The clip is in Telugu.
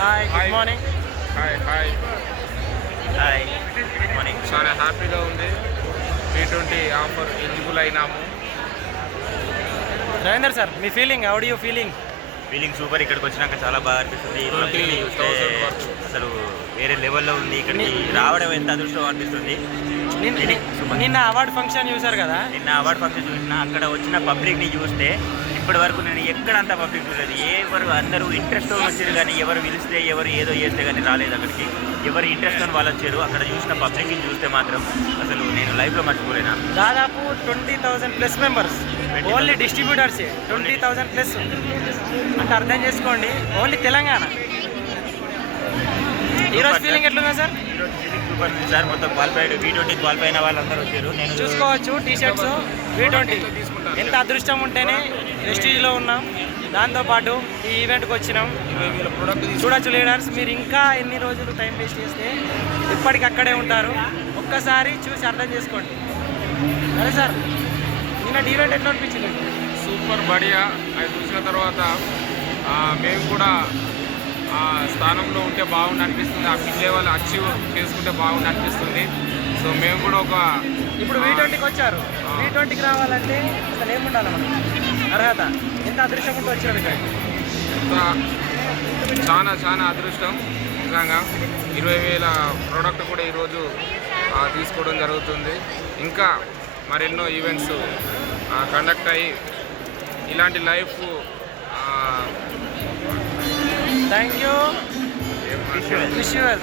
Hi good morning. Hi hi hi good morning. చాలా హ్యాపీగా ఉంది. T20 ఆఫర్ ఎలిజిబుల్ అయినాము. రవీందర్ సార్, మీ feeling, how do you feeling? Feeling super. ఇక్కడికి వచ్చినాక చాలా బాగా అనిపిస్తుంది. ఈ పబ్లిక్ని చూస్తే 20,000 వరకు. అసలు వేరే లెవెల్లో ఉంది. ఇక్కడికి రావడం ఎంత అదృష్టం అనిపిస్తుంది. నిన్న అవార్డు ఫంక్షన్ చూసారు కదా? నిన్న అవార్డు ఫంక్షన్ చూసిన అక్కడ వచ్చిన పబ్లిక్ని చూస్తే ఇప్పటి వరకు నేను ఎక్కడ అంత పబ్లిక్ చూడలేదు. ఎవరు అందరూ ఇంట్రెస్ట్ వచ్చారు, కానీ ఎవరు పిలిస్తే ఎవరు ఏదో చేస్తే కానీ రాలేదు అక్కడికి. ఎవరు ఇంట్రెస్ట్ అని వాళ్ళు వచ్చారు. అక్కడ చూసిన పబ్లిక్ని చూస్తే మాత్రం అసలు నేను లైఫ్లో మర్చిపోలేనా. దాదాపు 20,000 plus members, only distributors 20,000 plus అంటే అర్థం చేసుకోండి. ఓన్లీ తెలంగాణ. ఈరోజు ఫీలింగ్ ఎట్లుందా సార్? ఈరోజు ఫీలింగ్ సూపర్ ఉంది సార్. మొత్తం క్వాలిఫై T20 క్వాలిఫై అయిన వాళ్ళందరూ వచ్చారు. నేను చూసుకోవచ్చు టీ-షర్ట్స్ T20. ఎంత అదృష్టం ఉంటేనే ప్రెస్టీజ్లో ఉన్నాం. దాంతోపాటు ఈ ఈవెంట్కి వచ్చినాం. 20,000 ప్రోడక్ట్ చూడొచ్చు లీడర్స్, మీరు ఇంకా ఎన్ని రోజులు టైం వేస్ట్ చేస్తే ఇప్పటికి అక్కడే ఉంటారు. ఒక్కసారి చూసి అర్థం చేసుకోండి. అదే సార్, నిన్న ఈవెంట్ ఎట్లా అనిపించింది? సూపర్ బడియా. అది చూసిన తర్వాత మేము కూడా ఆ స్థానంలో ఉంటే బాగుండి అనిపిస్తుంది. ఆ పిక్ లెవెల్ అచీవ్ చేసుకుంటే బాగుండి అనిపిస్తుంది. సో మేము కూడా ఒక ఇప్పుడు V20కి వచ్చారు. V20కి రావాలంటే అసలు ఏముండాలి మనకు అర్హత? ఎంత అదృష్టం ఉంటే వచ్చారు ఇక్కడ. చాలా చాలా అదృష్టం. నిజంగా 20,000 ప్రోడక్ట్ కూడా ఈరోజు తీసుకోవడం జరుగుతుంది. ఇంకా మరెన్నో ఈవెంట్స్ కండక్ట్ అయ్యి ఇలాంటి లైఫ్ థ్యాంక్ యూ. విషువల్